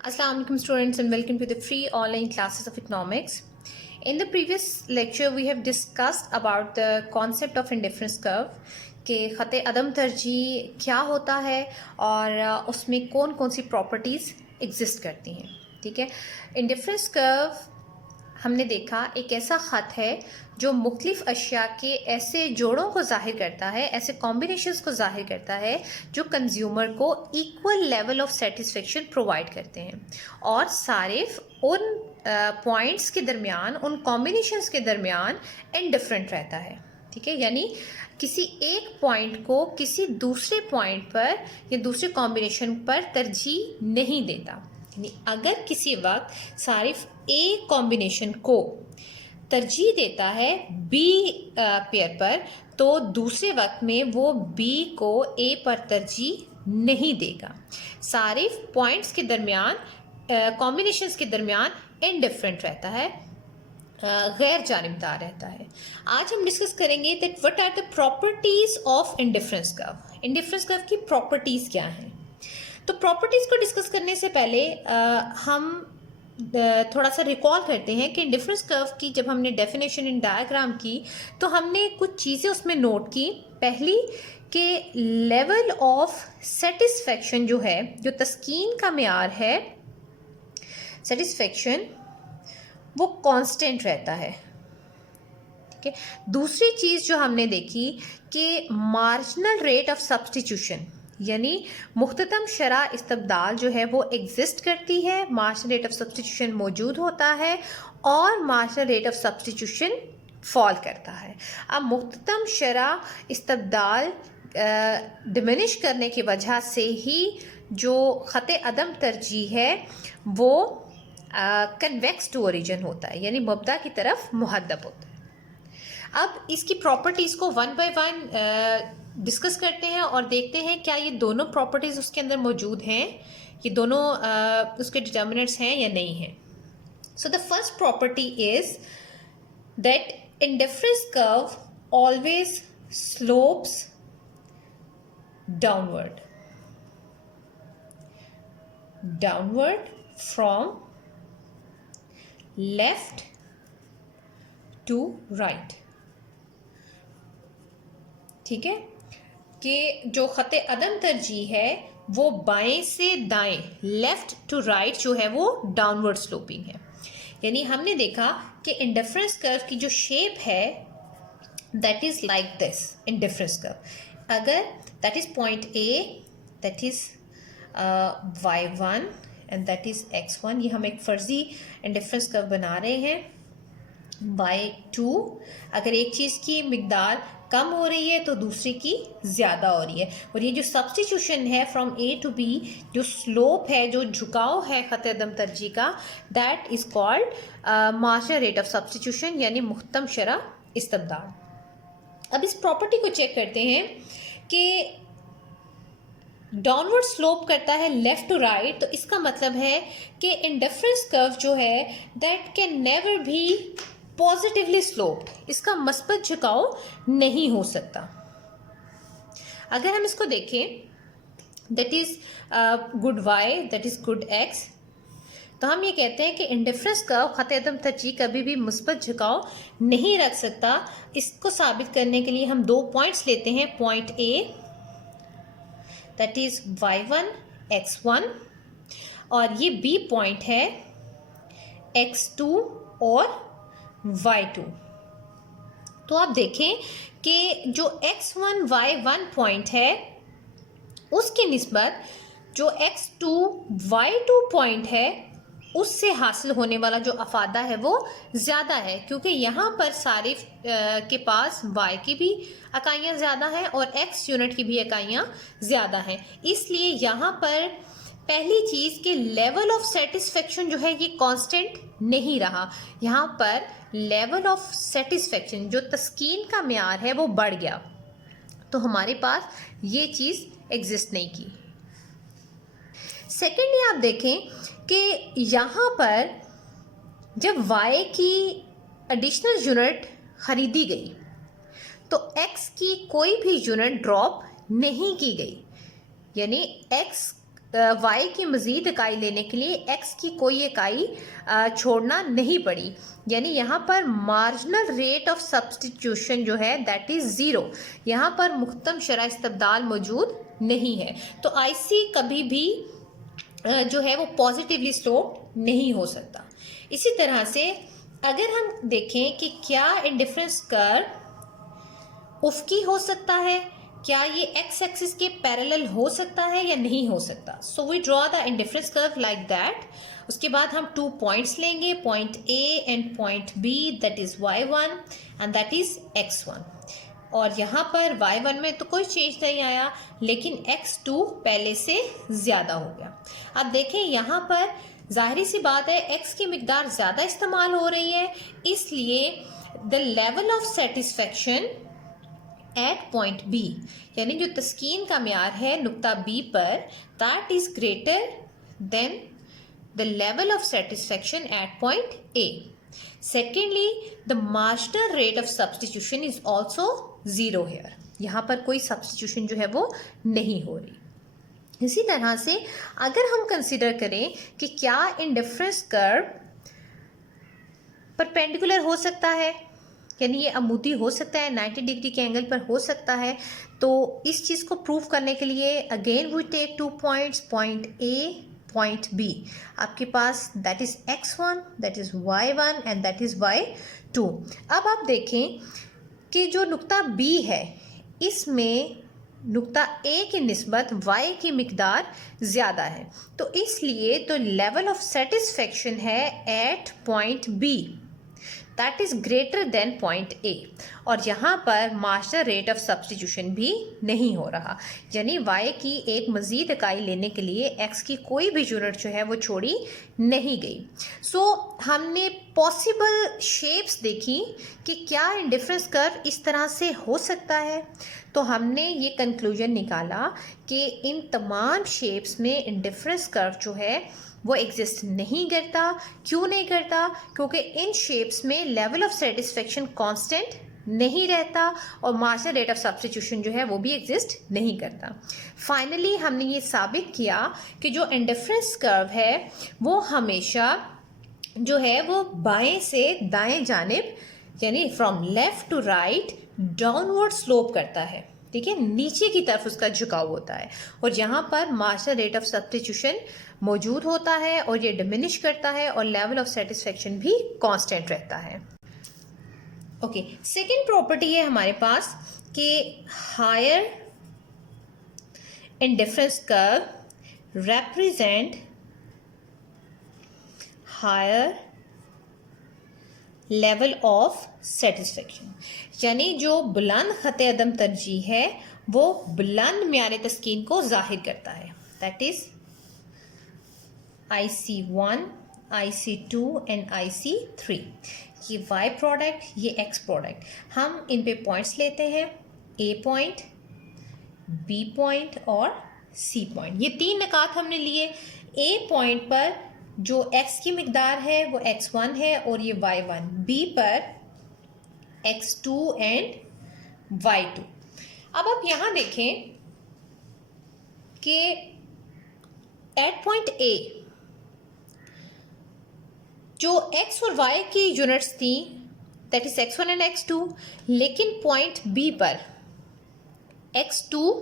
Assalamu alaikum students and welcome to the free online classes of economics. In the previous lecture we have discussed about the concept of indifference curve कि ख़त अदम तरजीह क्या होता है और उसमें कौन कौन सी प्रॉपर्टीज़ एग्जिस्ट करती हैं। ठीक है, इंडिफरेंस कर्व हमने देखा एक ऐसा ख़त है जो मुख्तलिफ़ अशिया के ऐसे जोड़ों को ज़ाहिर करता है, ऐसे कॉम्बिनेशंस को ज़ाहिर करता है जो कंज्यूमर को equal level of satisfaction provide करते हैं और सारिफ उन पॉइंट्स के दरमियान, उन कॉम्बिनेशंस के दरमियान इंडिफरेंट रहता है। ठीक है, यानी किसी एक पॉइंट को किसी दूसरे पॉइंट पर या दूसरे कॉम्बिनेशन पर तरजीह नहीं देता। यानी अगर किसी वक्त सारिफ ए कॉम्बिनेशन को तरजीह देता है बी पेयर पर, तो दूसरे वक्त में वो बी को ए पर तरजीह नहीं देगा। सारिफ पॉइंट्स के दरमियान, कॉम्बिनेशंस के दरमियान इनडिफरेंट रहता है, गैर जानिबदार रहता है। आज हम डिस्कस करेंगे that what are the properties of indifference curve. Indifference curve की प्रॉपर्टीज क्या हैं। तो प्रॉपर्टीज को डिस्कस करने से पहले हम थोड़ा सा रिकॉल करते हैं कि इंडिफरेंस कर्व की जब हमने डेफिनेशन इन डायग्राम की तो हमने कुछ चीज़ें उसमें नोट की। पहली कि लेवल ऑफ सेटिस्फेक्शन जो है, जो तस्कीन का मेयार है, सेटिस्फेक्शन वो कांस्टेंट रहता है। ठीक है, दूसरी चीज़ जो हमने देखी कि मार्जिनल रेट ऑफ सब्स्टिट्यूशन यानी मुख्ततम शरह इस्तबदाल जो है वो एग्जिस्ट करती है, मार्जिनल रेट ऑफ सब्स्टिट्यूशन मौजूद होता है और marginal rate of substitution fall करता है। अब मुख्ततम शरह इस्तबदाल डिमिनिश करने की वजह से ही जो ख़त अदम तरजीह है वो कन्वेक्स टू ओरिजिन होता है, यानी मब्दा की तरफ मुहद्दब होता है। अब इसकी प्रॉपर्टीज़ को वन बाय वन डिस्कस करते हैं और देखते हैं क्या ये दोनों प्रॉपर्टीज़ उसके अंदर मौजूद हैं, ये दोनों उसके डिटर्मिनेंट्स हैं या नहीं हैं। So the first property is that indifference curve always slopes downward from left to right. ठीक है, कि जो ख़त अदम तरजीह है वो बाएं से दाएं, लेफ़्ट टू राइट जो है वो डाउनवर्ड स्लोपिंग है। यानी हमने देखा कि इंडिफरेंस कर्व की जो शेप है that is like this indifference curve. अगर that is point A, that is y1 and that is x1, ये हम एक फ़र्ज़ी इंडिफरेंस कर्व बना रहे हैं। y2, अगर एक चीज़ की मिकदार कम हो रही है तो दूसरी की ज़्यादा हो रही है। और ये जो सब्स्टिट्यूशन है फ्रॉम ए टू बी, जो स्लोप है, जो झुकाव है ख़त अदम तरजीह का, that is called marginal rate of substitution यानी मुख्तम शरह इस्तबदाल। अब इस प्रॉपर्टी को चेक करते हैं कि डाउनवर्ड स्लोप करता है लेफ़्ट टू राइट, तो इसका मतलब है कि इंडिफरेंस कर्व जो है that can never be positively sloped, इसका मस्बत झुकाव नहीं हो सकता। अगर हम इसको देखें that is good y, that is good x, तो हम ये कहते हैं कि इंडिफरेंस कर्व ख़त अदम तरजीह कभी भी मुस्बत झुकाव नहीं रख सकता। इसको साबित करने के लिए हम दो पॉइंट्स लेते हैं, point A that is y1 x1 और ये B पॉइंट है x2 और y2। तो आप देखें कि जो x1 y1 पॉइंट है उसकी निस्बत जो x2 y2 पॉइंट है उससे हासिल होने वाला जो अफादा है वो ज़्यादा है, क्योंकि यहाँ पर सारिफ के पास y की भी इकाइयाँ ज़्यादा हैं और x यूनिट की भी इकाइयाँ ज़्यादा हैं। इसलिए यहाँ पर पहली चीज़ कि लेवल ऑफ सेटिस्फेक्शन जो है ये कांस्टेंट नहीं रहा। यहाँ पर लेवल ऑफ सेटिस्फेक्शन, जो तस्कीन का मेयार है, वो बढ़ गया, तो हमारे पास ये चीज़ एग्जिस्ट नहीं की। सेकेंडली आप देखें कि यहाँ पर जब y की एडिशनल यूनिट ख़रीदी गई तो x की कोई भी यूनिट ड्रॉप नहीं की गई, यानी x y की मज़ीद इकाई लेने के लिए x की कोई इकाई छोड़ना नहीं पड़ी, यानी यहाँ पर मार्जिनल रेट ऑफ सब्सटीट्यूशन जो है दैट इज़ ज़ीरो। यहाँ पर मुख्तम शरह इस्तबदाल मौजूद नहीं है, तो IC कभी भी जो है वो पॉजिटिवली स्लोप नहीं हो सकता। इसी तरह से अगर हम देखें कि क्या इंडिफरेंस कर्व उफ़की हो सकता है, क्या ये एक्स एक्सिस के पैरेलल हो सकता है या नहीं हो सकता। So we draw the indifference curve like that. उसके बाद हम 2 पॉइंट्स लेंगे, point A and point B, that is y1 and that is x1। और यहाँ पर y1 में तो कोई चेंज नहीं आया, लेकिन x2 पहले से ज़्यादा हो गया। अब देखें यहाँ पर जाहिर सी बात है x की मिकदार ज़्यादा इस्तेमाल हो रही है, इसलिए the level of satisfaction at point B, यानी जो तस्कीन का म्यार है नुक्ता बी पर, that is greater than the level of satisfaction at point A. Secondly, the marginal rate of substitution is also zero here, यहाँ पर कोई सब्सटीट्यूशन जो है वो नहीं हो रही। इसी तरह से अगर हम कंसिडर करें कि क्या इंडिफरेंस कर्व परपेंडिकुलर हो सकता है, यानी ये अमूदी हो सकता है, 90 डिग्री के एंगल पर हो सकता है, तो इस चीज़ को प्रूव करने के लिए again we take 2 points, point A, point B. आपके पास that is x1, that is y1 and that is y2। अब आप देखें कि जो नुक्ता बी है इसमें नुक्ता ए की निस्बत y की मिकदार ज़्यादा है, तो इसलिए तो लेवल ऑफ सेटिस्फेक्शन है at point B that is greater than point A, और यहाँ पर मार्जिनल रेट ऑफ सब्सटीट्यूशन भी नहीं हो रहा, यानी y की एक मज़ीद इकाई लेने के लिए x की कोई भी यूनिट जो है वो छोड़ी नहीं गई। सो हमने पॉसिबल शेप्स देखी कि क्या इंडिफरेंस कर्व इस तरह से हो सकता है, तो हमने ये कंक्लूजन निकाला कि इन तमाम शेप्स में इंडिफरेंस कर्व जो है वो एग्जिस्ट नहीं करता। क्यों नहीं करता? क्योंकि इन शेप्स में लेवल ऑफ सेटिस्फेक्शन कांस्टेंट नहीं रहता और मार्जिनल रेट ऑफ सब्स्टिट्यूशन जो है वो भी एग्जिस्ट नहीं करता। फाइनली हमने ये साबित किया कि जो इंडिफरेंस कर्व है वो हमेशा जो है वो बाएं से दाएं जानिब, यानी from left to right downward slope करता है, ठीक है, नीचे की तरफ उसका झुकाव होता है, और यहाँ पर मार्जिनल रेट ऑफ सब्स्टिट्यूशन मौजूद होता है और ये डिमिनिश करता है और लेवल ऑफ सेटिस्फेक्शन भी कांस्टेंट रहता है। ओके, सेकंड प्रॉपर्टी है हमारे पास कि higher indifference curve represent higher level of satisfaction, यानी जो बुलंद खत अदम तरजीह है वो बुलंद म्यार तस्कीन को जाहिर करता है, that is IC1, IC2 and IC3। ये Y प्रोडक्ट, ये X प्रोडक्ट, हम इन पे पॉइंट्स लेते हैं, A पॉइंट, B पॉइंट और C पॉइंट। ये तीन निकात हमने लिए। A पॉइंट पर जो X की मिकदार है वो X1 है और ये Y1, B पर X2 एंड Y2। अब आप यहाँ देखें कि एट पॉइंट A जो X और Y की यूनिट्स थी that is X1 and X2, लेकिन पॉइंट B पर X2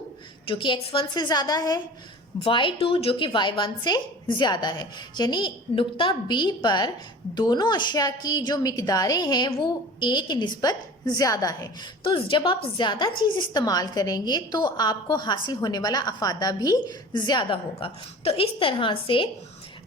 जो कि X1 से ज़्यादा है, Y2 जो कि Y1 से ज़्यादा है, यानी नुक्ता B पर दोनों अशिया की जो मिकदारें हैं वो A की निस्बत ज़्यादा है। तो जब आप ज़्यादा चीज़ इस्तेमाल करेंगे तो आपको हासिल होने वाला अफादा भी ज़्यादा होगा। तो इस तरह से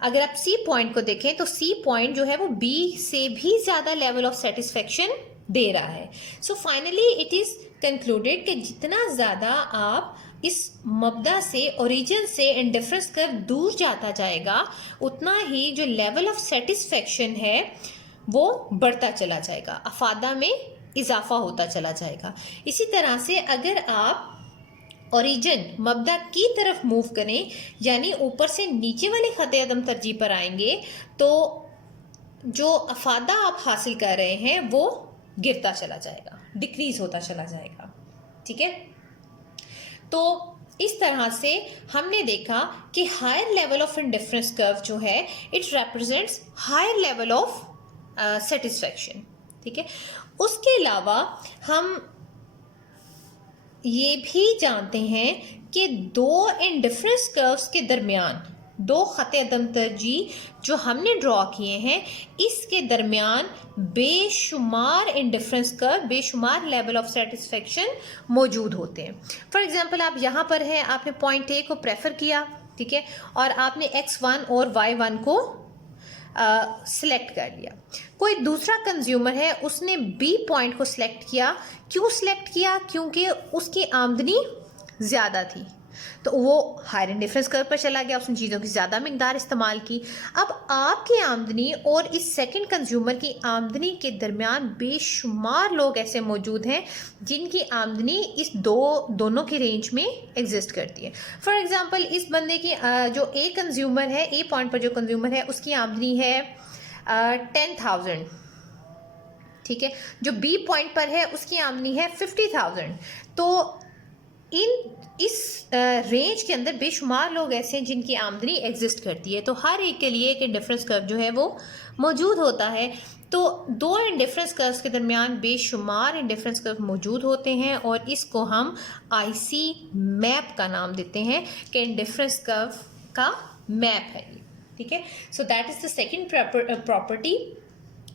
अगर आप C पॉइंट को देखें तो C पॉइंट जो है वो B से भी ज़्यादा लेवल ऑफ सेटिस्फेक्शन दे रहा है। So finally it is concluded कि जितना ज़्यादा आप इस मबदा से, ओरिजिन से इंडिफरेंस कर्व दूर जाता जाएगा, उतना ही जो लेवल ऑफ सेटिस्फेक्शन है वो बढ़ता चला जाएगा, अफादा में इजाफा होता चला जाएगा। इसी तरह से अगर आप ओरिजिन मबदा की तरफ मूव करें, यानी ऊपर से नीचे वाले खत अदम तरजीह पर आएंगे, तो जो अफादा आप हासिल कर रहे हैं वो गिरता चला जाएगा, डिक्रीज होता चला जाएगा, ठीक है। तो इस तरह से हमने देखा कि higher level of indifference curve जो है it represents higher level of satisfaction. ठीक है, उसके अलावा हम ये भी जानते हैं कि दो इंडिफरेंस कर्व्स के दरमियान, दो खत अदम तरजीह जो हमने ड्रॉ किए हैं, इसके दरमियान बेशुमार इंडिफरेंस कर्व, बेशुमार लेवल ऑफ सेटिस्फेक्शन मौजूद होते हैं। फॉर एग्जांपल आप यहाँ पर है, आपने पॉइंट ए को प्रेफर किया, ठीक है, और आपने x1 और y1 को सिलेक्ट कर लिया। कोई दूसरा कंज्यूमर है, उसने बी पॉइंट को सिलेक्ट किया। क्यों सिलेक्ट किया? क्योंकि उसकी आमदनी ज़्यादा थी, तो वो हायर इंडिफरेंस कर्व पर चला गया, उसने चीज़ों की ज़्यादा मिकदार इस्तेमाल की। अब आपकी आमदनी और इस सेकंड कंज्यूमर की आमदनी के दरमियान बेशुमार लोग ऐसे मौजूद हैं जिनकी आमदनी इस दोनों की रेंज में एग्जिस्ट करती है। फॉर एग्जांपल इस बंदे की जो ए कंज्यूमर है, ए पॉइंट पर जो कंज्यूमर है, उसकी आमदनी है 10,000, ठीक है। जो बी पॉइंट पर है उसकी आमदनी है 50,000। तो इस रेंज के अंदर बेशुमार लोग ऐसे हैं जिनकी आमदनी एग्जिस्ट करती है। तो हर एक के लिए एक इंडिफरेंस कर्व जो है वो मौजूद होता है। तो दो इंडिफरेंस कर्व्स के दरमियान बेशुमार इंडिफरेंस कर्व मौजूद होते हैं और इसको हम आईसी मैप का नाम देते हैं कि इंडिफरेंस कर्व का मैप है ये, ठीक है। So that is the second property.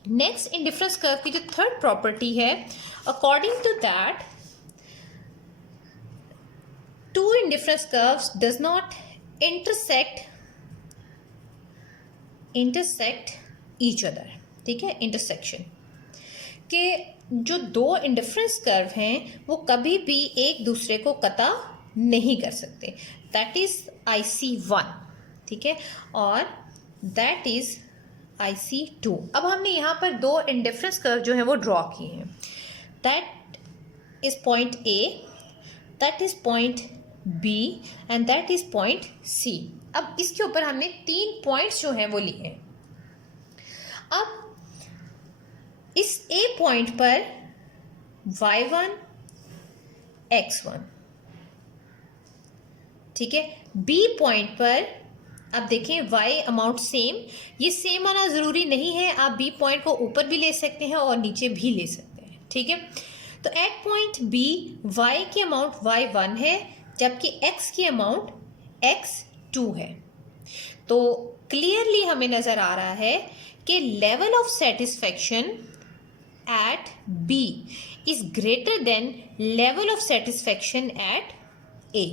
Next indifference curve की जो थर्ड प्रॉपर्टी है, according to that two indifference curves does not intersect each other, ठीक है। इंटरसेक्शन के जो दो इंडिफरेंस कर्व हैं वो कभी भी एक दूसरे को कता नहीं कर सकते। दैट इज IC1, ठीक है, और दैट इज IC2। अब हमने यहाँ पर दो इंडिफरेंस कर्व जो है वो ड्रॉ किए हैं। That is point A, that is point B and that is point C। अब इसके ऊपर हमने 3 पॉइंट्स जो हैं वो लिए हैं। अब इस A पॉइंट पर y1 x1, ठीक है। B पॉइंट पर अब देखें y अमाउंट सेम, ये सेम आना ज़रूरी नहीं है, आप B पॉइंट को ऊपर भी ले सकते हैं और नीचे भी ले सकते हैं, ठीक है। तो एट पॉइंट B y की अमाउंट y1 है जबकि x की अमाउंट x2 है। तो क्लियरली हमें नज़र आ रहा है कि level of satisfaction at B is greater than level of satisfaction at A।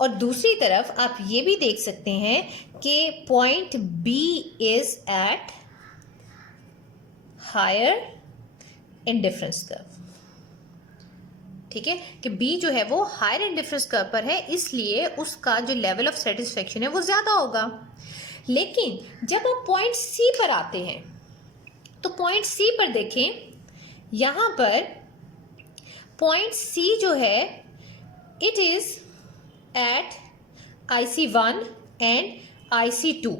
और दूसरी तरफ आप ये भी देख सकते हैं कि point B is at higher indifference curve, ठीक है, कि B जो है वो हायर इंडिफरेंस कर्व पर है, इसलिए उसका जो लेवल ऑफ सेटिस्फेक्शन है वो ज़्यादा होगा। लेकिन जब आप पॉइंट C पर आते हैं तो पॉइंट C पर देखें, यहाँ पर पॉइंट C जो है it is eight IC1 and IC2।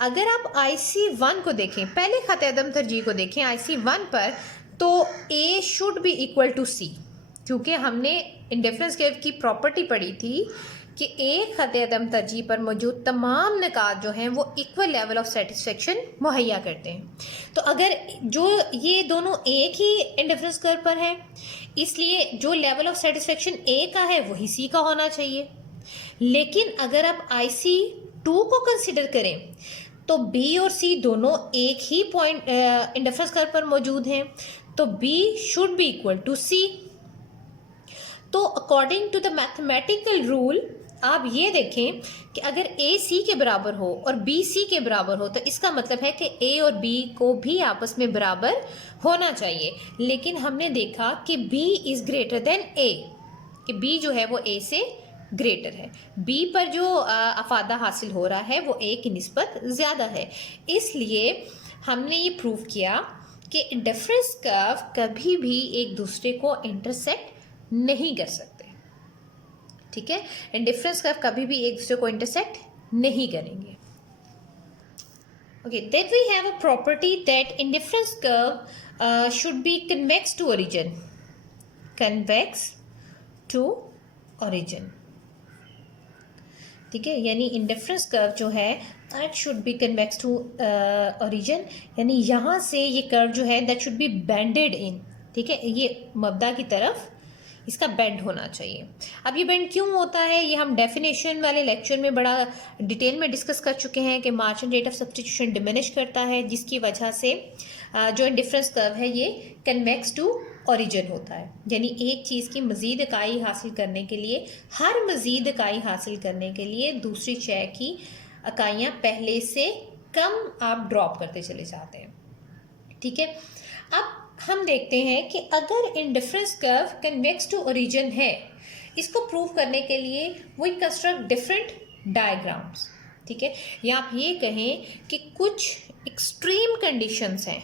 अगर आप IC1 को देखें, पहले खत अदम तरजीह को देखें IC1 पर, तो A should be equal to C, क्योंकि हमने इंडिफरेंस कर्व की प्रॉपर्टी पढ़ी थी कि एक खत अदम तरजीह पर मौजूद तमाम निकात जो हैं वो इक्वल लेवल ऑफ सेटिस्फेक्शन मुहैया करते हैं। तो अगर जो ये दोनों एक ही इंडिफरेंस कर्व पर है, इसलिए जो लेवल ऑफ सेटिस्फेक्शन A का है वही C का होना चाहिए। लेकिन अगर आप IC2 को कंसिडर करें तो B और C दोनों एक ही पॉइंट इंडिफरेंस कर्व पर मौजूद हैं, तो B should be equal to C। तो according to the mathematical rule आप ये देखें कि अगर A C के बराबर हो और B C के बराबर हो तो इसका मतलब है कि A और B को भी आपस में बराबर होना चाहिए। लेकिन हमने देखा कि B is greater then A, कि B जो है वो A से ग्रेटर है। B पर जो अफादा हासिल हो रहा है वो A की निस्बत ज़्यादा है। इसलिए हमने ये प्रूव किया कि इंडिफरेंस कर्व कभी भी एक दूसरे को इंटरसेक्ट नहीं कर सकते, ठीक है। इंडिफरेंस कर्व कभी भी एक दूसरे को इंटरसेक्ट नहीं करेंगे। Okay, then we have a property that indifference curve should be convex to origin, convex to origin. ठीक है, यानी इंडिफरेंस कर्व जो है that should be convex to origin, यानी यहाँ से ये कर्व जो है that should be bended in. ठीक है, ये मब्दा की तरफ इसका बेंड होना चाहिए। अब ये बेंड क्यों होता है, ये हम डेफिनेशन वाले लेक्चर में बड़ा डिटेल में डिस्कस कर चुके हैं कि marginal rate of substitution diminish करता है, जिसकी वजह से जो इंडिफरेंस कर्व है ये कन्वेक्स टू ओरिजिन होता है। यानी एक चीज़ की मज़ीद इकाई हासिल करने के लिए, हर मज़ीद इकाई हासिल करने के लिए दूसरी शय की इकाइयाँ पहले से कम आप ड्रॉप करते चले जाते हैं। ठीक है, अब हम देखते हैं कि अगर indifference curve convex to origin है, इसको प्रूव करने के लिए वी कंस्ट्रक्ट डिफरेंट डायग्राम्स। ठीक है, या आप ये कहें कि कुछ एक्सट्रीम कंडीशंस हैं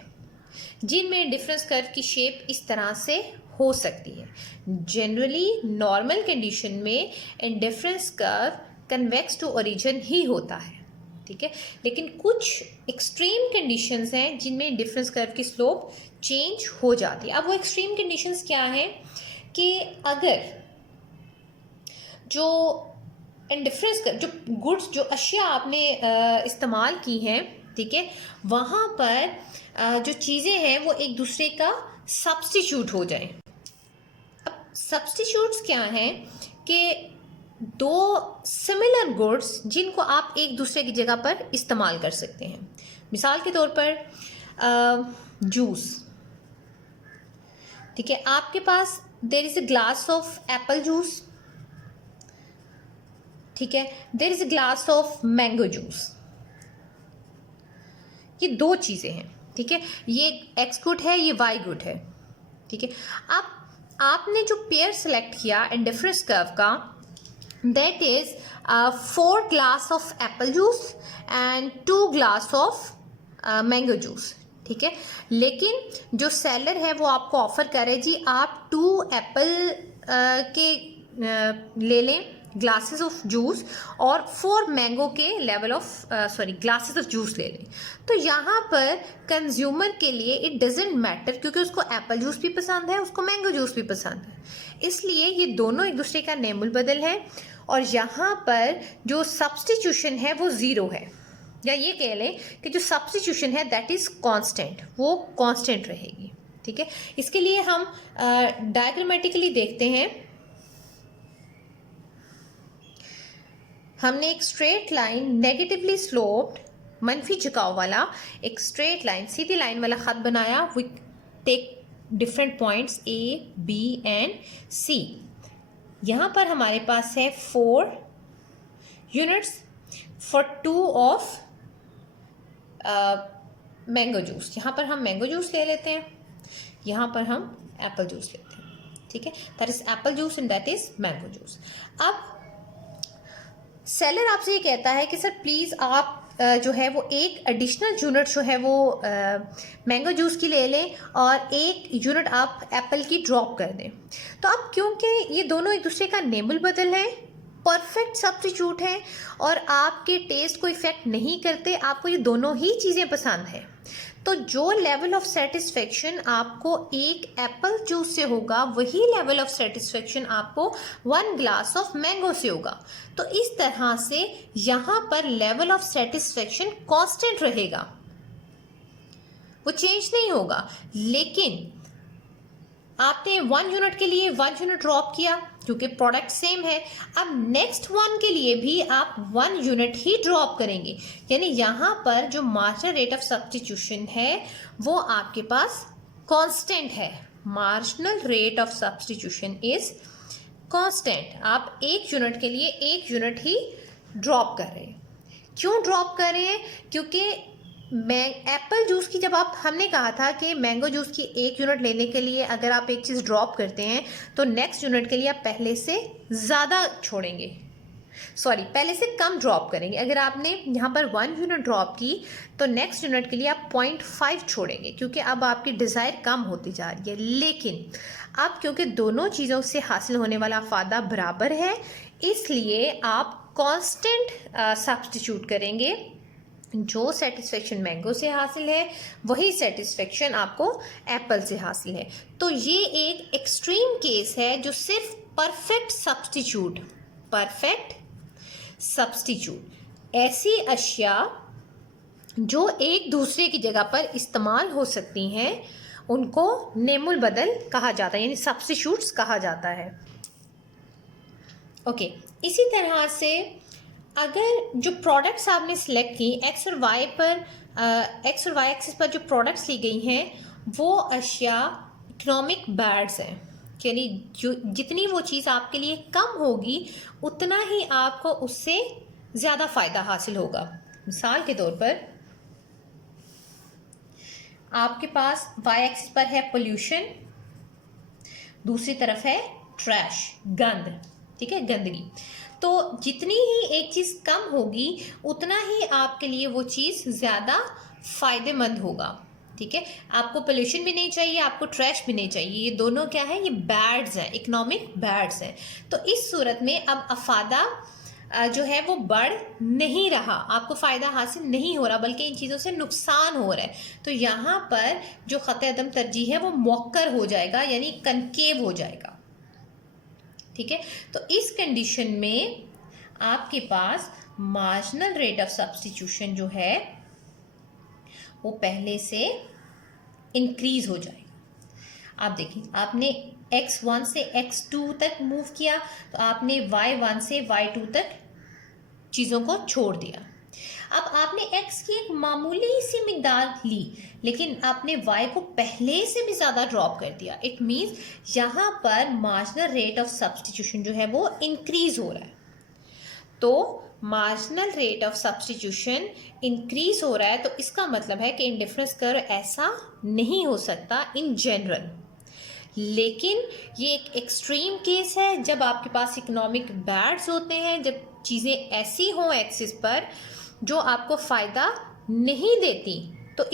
जिनमें इंडिफरेंस कर्व की शेप इस तरह से हो सकती है। जनरली नॉर्मल कंडीशन में indifference curve convex to origin ही होता है। ठीक है, लेकिन कुछ एक्सट्रीम कंडीशंस हैं जिनमें डिफरेंस कर्व की स्लोप चेंज हो जाती है। अब वो एक्सट्रीम कंडीशंस क्या हैं कि अगर जो इंडिफरेंस कर्व, जो गुड्स, जो अशिया आपने इस्तेमाल की हैं, ठीक है, वहाँ पर जो चीज़ें हैं वो एक दूसरे का सब्स्टिट्यूट हो जाए। अब सब्स्टिट्यूट्स क्या हैं कि दो सिमिलर गुड्स जिनको आप एक दूसरे की जगह पर इस्तेमाल कर सकते हैं। मिसाल के तौर पर जूस। ठीक है, आपके पास there is a glass of apple juice. ठीक है, there is a glass of mango juice. ये दो चीज़ें हैं। ठीक है, ये एक्स गुड है, ये वाई गुड है। ठीक है, अब आपने जो पेयर सेलेक्ट किया इंडिफरेंस कर्व का, that is 4 glass of apple juice and 2 glass of mango juice। ठीक है, लेकिन जो सेलर है वो आपको ऑफर करे जी आप 2 एप्पल के ले लें ग्लासेस ऑफ जूस और 4 मैंगो के level of glasses of juice ले लें। तो यहाँ पर कंज्यूमर के लिए इट डजेंट मैटर, क्योंकि उसको एप्पल जूस भी पसंद है, उसको मैंगो जूस भी पसंद है, इसलिए ये दोनों एक दूसरे का नेमुल बदल है और यहाँ पर जो सब्स्टिट्यूशन है वो ज़ीरो है, या ये कह लें कि जो सब्स्टिट्यूशन है दैट इज़ कांस्टेंट, वो कांस्टेंट रहेगी। ठीक है, इसके लिए हम डायग्रामेटिकली देखते हैं। हमने एक स्ट्रेट लाइन नेगेटिवली स्लोप्ड, मनफी झुकाव वाला एक स्ट्रेट लाइन, सीधी लाइन वाला खत बनाया। We take different points A, B and C. यहाँ पर हमारे पास है 4 units for 2 of mango juice. यहाँ पर हम मैंगो जूस ले लेते हैं, यहाँ पर हम एप्पल जूस लेते हैं। ठीक है, that is Apple juice and that is mango juice. अब सेलर आपसे ये कहता है कि सर प्लीज़ आप जो है वो एक एडिशनल यूनिट जो है वो मैंगो जूस की ले लें और एक यूनिट आप एप्पल की ड्रॉप कर दें। तो अब क्योंकि ये दोनों एक दूसरे का नेमुल बदल है, परफेक्ट सब्स्टिट्यूट है और आपके टेस्ट को इफ़ेक्ट नहीं करते, आपको ये दोनों ही चीज़ें पसंद है, तो जो लेवल ऑफ सेटिस्फेक्शन आपको एक एप्पल जूस से होगा वही लेवल ऑफ सेटिस्फेक्शन आपको 1 ग्लास ऑफ मैंगो से होगा। तो इस तरह से यहाँ पर लेवल ऑफ सेटिस्फेक्शन कांस्टेंट रहेगा, वो चेंज नहीं होगा। लेकिन आपने 1 यूनिट के लिए 1 यूनिट ड्रॉप किया क्योंकि प्रोडक्ट सेम है, अब नेक्स्ट 1 के लिए भी आप 1 यूनिट ही ड्रॉप करेंगे, यानी यहाँ पर जो मार्जिनल रेट ऑफ सब्स्टिट्यूशन है वो आपके पास कांस्टेंट है। Marginal rate of substitution is constant. आप 1 यूनिट के लिए 1 यूनिट ही ड्रॉप कर रहे हैं। क्यों ड्रॉप कर रहे हैं? क्योंकि एप्पल जूस की जब आप, हमने कहा था कि मैंगो जूस की 1 यूनिट लेने के लिए अगर आप एक चीज़ ड्रॉप करते हैं तो नेक्स्ट यूनिट के लिए आप पहले से ज़्यादा छोड़ेंगे, पहले से कम ड्रॉप करेंगे। अगर आपने यहाँ पर 1 यूनिट ड्रॉप की तो नेक्स्ट यूनिट के लिए आप 0.5 छोड़ेंगे, क्योंकि अब आपकी डिज़ायर कम होती जा रही है। लेकिन अब क्योंकि दोनों चीज़ों से हासिल होने वाला फ़ायदा बराबर है, इसलिए आप कांस्टेंट सब्स्टिट्यूट करेंगे। जो सेटिस्फेक्शन मैंगो से हासिल है वही सेटिस्फेक्शन आपको एप्पल से हासिल है। तो ये एक एक्सट्रीम केस है जो सिर्फ परफेक्ट सब्स्टिट्यूट, परफेक्ट सब्स्टिट्यूट ऐसी अशिया जो एक दूसरे की जगह पर इस्तेमाल हो सकती हैं उनको नेमुल बदल कहा जाता है, यानी सब्स्टिट्यूट्स कहा जाता है। ओके, इसी तरह से अगर जो प्रोडक्ट्स आपने सिलेक्ट की एक्स और वाई एक्सिस पर जो प्रोडक्ट्स ली गई हैं वो अशिया इकोनॉमिक बैड्स हैं, यानी जो जितनी वो चीज़ आपके लिए कम होगी उतना ही आपको उससे ज़्यादा फ़ायदा हासिल होगा। मिसाल के तौर पर आपके पास वाई एक्सिस पर है पोल्यूशन, दूसरी तरफ है ट्रैश, गंद, ठीक है, गंदगी। तो जितनी ही एक चीज़ कम होगी उतना ही आपके लिए वो चीज़ ज़्यादा फ़ायदेमंद होगा, ठीक है। आपको पोल्यूशन भी नहीं चाहिए, आपको ट्रैश भी नहीं चाहिए, ये दोनों क्या है, ये बैड्स हैं, इकोनॉमिक बैड्स हैं। तो इस सूरत में अब अफादा जो है वो बढ़ नहीं रहा, आपको फ़ायदा हासिल नहीं हो रहा बल्कि इन चीज़ों से नुकसान हो रहा है। तो यहाँ पर जो ख़त अदम तरजीह है वो मौक्कर हो जाएगा, यानी कनकेव हो जाएगा, ठीक है। तो इस कंडीशन में आपके पास मार्जिनल रेट ऑफ सब्स्टिट्यूशन जो है वो पहले से इंक्रीज हो जाएगा। आप देखिए, आपने x1 से x2 तक मूव किया तो आपने y1 से y2 तक चीज़ों को छोड़ दिया। अब आपने x की एक मामूली सी मिकदार ली लेकिन आपने y को पहले से भी ज़्यादा ड्रॉप कर दिया। इट मीन्स यहाँ पर मार्जिनल रेट ऑफ सब्स्टिट्यूशन जो है वो इंक्रीज हो रहा है। तो marginal rate of substitution increase हो रहा है तो इसका मतलब है कि इंडिफरेंस कर्व ऐसा नहीं हो सकता इन जनरल, लेकिन ये एक एक्सट्रीम केस है जब आपके पास इकोनॉमिक बैड्स होते हैं, जब चीज़ें ऐसी हों एक्सिस पर जो आपको फ़ायदा नहीं देती, तो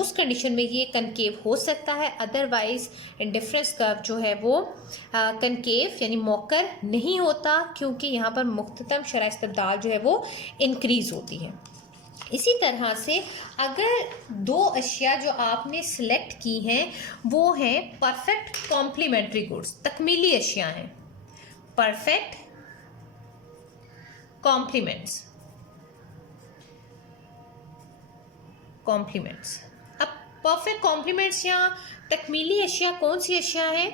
उस कंडीशन में ये कनकेव हो सकता है। अदरवाइज इंडिफरेंस कर्व जो है वो कनकेव यानी मौकर नहीं होता, क्योंकि यहाँ पर मुख्ततम शरह इस्तिबदाल जो है वो इंक्रीज़ होती है। इसी तरह से अगर दो अशिया जो आपने सिलेक्ट की हैं वो हैं परफेक्ट कॉम्प्लीमेंट्री गुड्स, तकमीली अशिया हैं, परफेक्ट कॉम्प्लीमेंट्स। अब परफेक्ट कॉम्प्लीमेंट्स या तकमीली अशिया कौन सी अशिया है?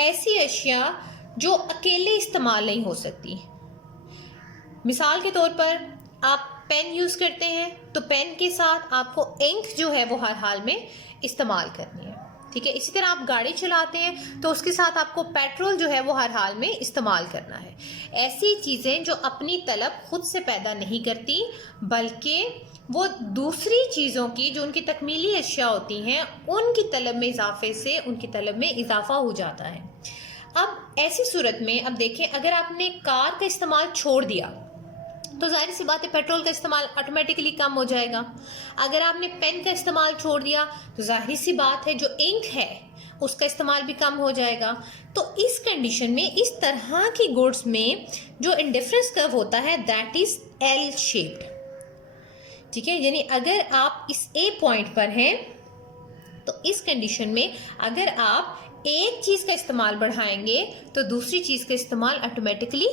ऐसी अशिया जो अकेले इस्तेमाल नहीं हो सकती। मिसाल के तौर पर आप पेन यूज़ करते हैं तो पेन के साथ आपको इंक जो है वो हर हाल में इस्तेमाल करनी है, ठीक है। इसी तरह आप गाड़ी चलाते हैं तो उसके साथ आपको पेट्रोल जो है वो हर हाल में इस्तेमाल करना है। ऐसी चीज़ें जो अपनी तलब खुद से पैदा नहीं करती बल्कि वो दूसरी चीज़ों की जो उनकी तकमीली अशिया होती हैं उनकी तलब में इजाफे से उनकी तलब में इजाफा हो जाता है। अब ऐसी सूरत में अब देखें, अगर आपने कार का इस्तेमाल छोड़ दिया तो जाहिर सी बात है पेट्रोल का इस्तेमाल ऑटोमेटिकली कम हो जाएगा। अगर आपने पेन का इस्तेमाल छोड़ दिया तो जाहिर सी बात है जो इंक है उसका इस्तेमाल भी कम हो जाएगा। तो इस कंडीशन में इस तरह की गुड्स में जो इंडिफरेंस कर्व होता है दैट इज एल शेप्ड, ठीक है। यानी अगर आप इस ए पॉइंट पर हैं तो इस कंडीशन में अगर आप एक चीज़ का इस्तेमाल बढ़ाएंगे तो दूसरी चीज़ का इस्तेमाल ऑटोमेटिकली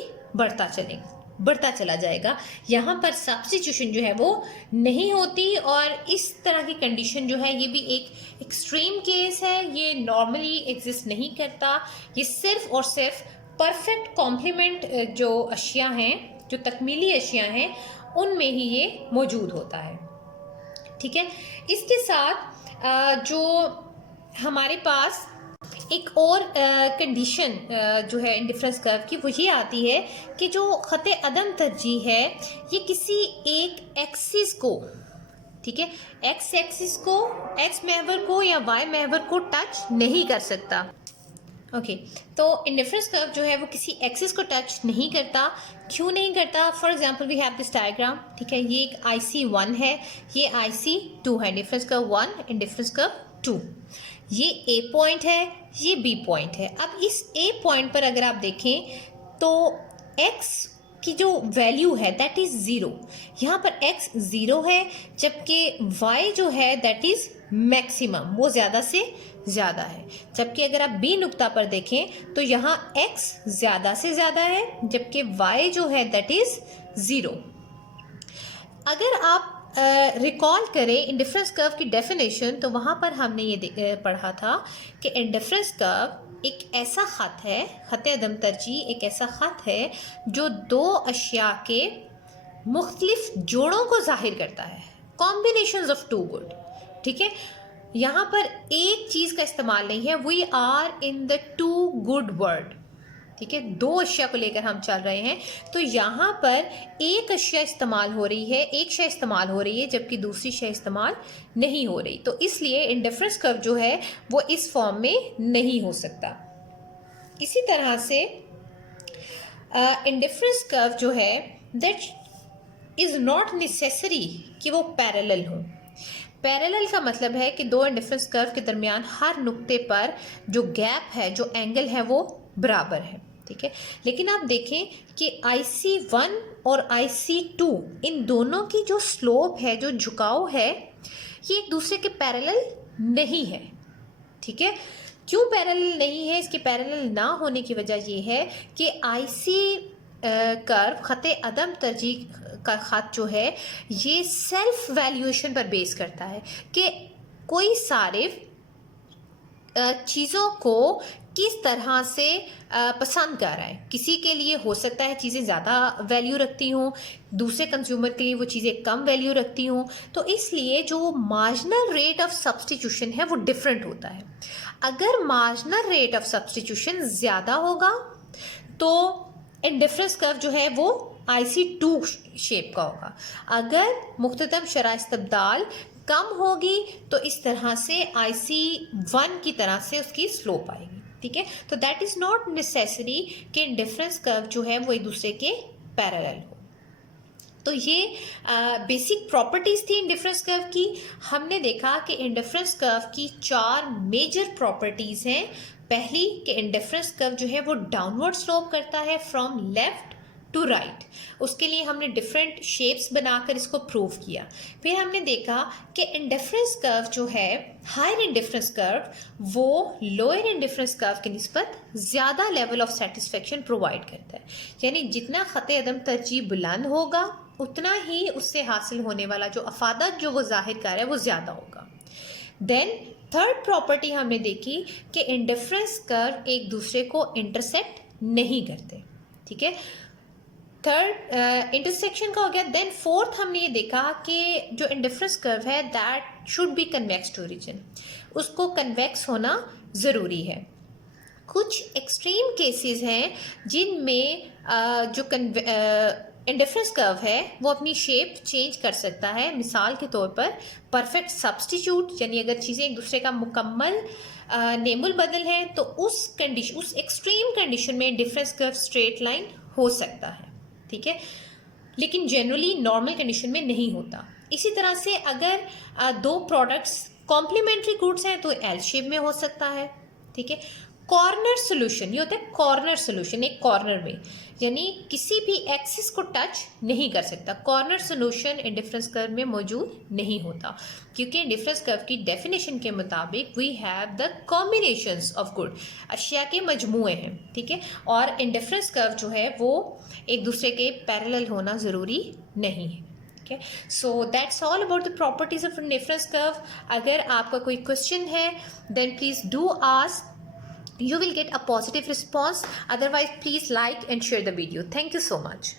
बढ़ता चला जाएगा। यहाँ पर सब्स्टिट्यूशन जो है वो नहीं होती और इस तरह की कंडीशन जो है ये भी एक एक्सट्रीम केस है, ये नॉर्मली एग्जिस्ट नहीं करता। ये सिर्फ और सिर्फ परफेक्ट कॉम्प्लीमेंट जो अशिया हैं, जो तकमीली अशिया हैं, उनमें ही ये मौजूद होता है, ठीक है। इसके साथ जो हमारे पास एक और कंडीशन जो है इंडिफरेंस कर्व की वो ये आती है कि जो ख़त अदम तरजीह है ये किसी एक एक्सिस को, ठीक है, एक्स एक्सिस को, एक्स महवर को या वाई महवर को टच नहीं कर सकता। ओके, तो इंडिफरेंस कर्व जो है वो किसी एक्सिस को टच नहीं करता। क्यों नहीं करता? For example we have this diagram, ठीक है। ये एक IC1 है, ये IC2 है, इंडिफरेंस कर्व 1, इंडिफरेंस कर्व 2। ये ए पॉइंट है, ये बी पॉइंट है। अब इस ए पॉइंट पर अगर आप देखें तो एक्स की जो वैल्यू है दैट इज 0। यहाँ पर x 0 है, जबकि y जो है दैट इज मैक्सिमम, वो ज़्यादा से ज़्यादा है। जबकि अगर आप बी नुक्ता पर देखें तो यहाँ x ज़्यादा से ज़्यादा है, जबकि y जो है दैट इज 0। अगर आप रिकॉल करें इंडिफरेंस कर्व की डेफिनेशन, तो वहाँ पर हमने ये पढ़ा था कि इंडिफरेंस कर्व एक ऐसा ख़त है, ख़त अदम तरजीह एक ऐसा ख़त है जो दो अशिया के मुख्तलिफ जोड़ों को जाहिर करता है, कॉम्बिनेशंस ऑफ टू गुड। ठीक है, यहाँ पर एक चीज़ का इस्तेमाल नहीं है, we are in the two good world. ठीक है, दो अशिया को लेकर हम चल रहे हैं, तो यहाँ पर एक अशिया इस्तेमाल हो रही है, एक शय इस्तेमाल हो रही है, जबकि दूसरी शय इस्तेमाल नहीं हो रही। तो इसलिए इंडिफरेंस कर्व जो है वो इस फॉर्म में नहीं हो सकता। इसी तरह से इंडिफरेंस कर्व जो है दैट इज़ नॉट नेसेसरी कि वो पैरेलल हो। पैरेलल का मतलब है कि दो इंडिफरेंस कर्व के दरमियान हर नुक्ते पर जो गैप है, जो एंगल है, वो बराबर है। ठीक है, लेकिन आप देखें कि IC1 और IC2 इन दोनों की जो स्लोप है, जो झुकाव है, ये एक दूसरे के पैरेलल नहीं है। ठीक है, क्यों पैरेलल नहीं है? इसके पैरेलल ना होने की वजह ये है कि IC कर्व ख़त अदम तरजीह का ख़त जो है ये सेल्फ वैल्यूएशन पर बेस करता है कि कोई सारिफ चीज़ों को किस तरह से पसंद कर रहा है। किसी के लिए हो सकता है चीज़ें ज़्यादा वैल्यू रखती हों, दूसरे कंज्यूमर के लिए वो चीज़ें कम वैल्यू रखती हों, तो इसलिए जो मार्जिनल रेट ऑफ सब्सटीट्यूशन है वो डिफरेंट होता है। अगर मार्जिनल रेट ऑफ सब्सटीट्यूशन ज़्यादा होगा तो इंडिफरेंस कर्व जो है वो IC2 शेप का होगा। अगर मुख्ततम शराह इस्तबदाल कम होगी तो इस तरह से IC1 की तरह से उसकी स्लोप आएगी। ठीक है, तो दैट इज़ नॉट नेसेसरी कि इंडिफरेंस कर्व जो है वो एक दूसरे के पैरेलल हो। तो ये बेसिक प्रॉपर्टीज़ थी इंडिफरेंस कर्व की। हमने देखा कि इंडिफरेंस कर्व की 4 मेजर प्रॉपर्टीज़ हैं। पहली कि इंडिफरेंस कर्व जो है वो डाउनवर्ड स्लोप करता है फ्रॉम लेफ्ट टू राइट। उसके लिए हमने डिफरेंट शेप्स बनाकर इसको प्रूव किया। फिर हमने देखा कि इंडिफरेंस कर्व जो है, हायर इंडिफरेंस कर्व, वो लोअर इंडिफरेंस कर्व की निस्बत ज़्यादा लेवल ऑफ सेटिस्फेक्शन प्रोवाइड करता है। यानी जितना ख़त अदम तरजीह बुलंद होगा उतना ही उससे हासिल होने वाला जो अफादत जो वो जाहिर कर रहा है वो ज़्यादा होगा। देन थर्ड प्रॉपर्टी हमने देखी कि इंडिफरेंस कर्व एक दूसरे को इंटरसेक्ट नहीं करते। ठीक है, थर्ड इंटरसेक्शन का हो गया। देन फोर्थ हमने ये देखा कि जो इंडिफरेंस कर्व है that should be convex to origin, उसको कन्वेक्स होना ज़रूरी है। कुछ एक्सट्रीम केसेस हैं जिनमें जो इंडिफरेंस कर्व है वो अपनी शेप चेंज कर सकता है। मिसाल के तौर पर परफेक्ट सब्सटीट्यूट, यानी अगर चीज़ें एक दूसरे का मुकम्मल नेमुल बदल है तो उस एक्सट्रीम कंडीशन में इंडिफरेंस कर्व स्ट्रेट लाइन हो सकता है। ठीक है, लेकिन जनरली नॉर्मल कंडीशन में नहीं होता। इसी तरह से अगर दो प्रोडक्ट्स कॉम्प्लीमेंट्री गुड्स हैं तो एल शेप में हो सकता है। ठीक है, कॉर्नर सोल्यूशन, ये होता है कॉर्नर सोल्यूशन, एक कॉर्नर में, यानी किसी भी एक्सिस को टच नहीं कर सकता। कॉर्नर सोल्यूशन इंडिफरेंस कर्व में मौजूद नहीं होता, क्योंकि इंडिफरेंस कर्व की डेफिनेशन के मुताबिक we have the combinations of good, अशिया के मजमूए हैं। ठीक है, और इंडिफरेंस कर्व जो है वो एक दूसरे के पैरेलल होना ज़रूरी नहीं है। Okay, so that's all about the properties of indifference curve. अगर आपका कोई क्वेश्चन है then please do ask. You will get a positive response. Otherwise, please like and share the video. Thank you so much.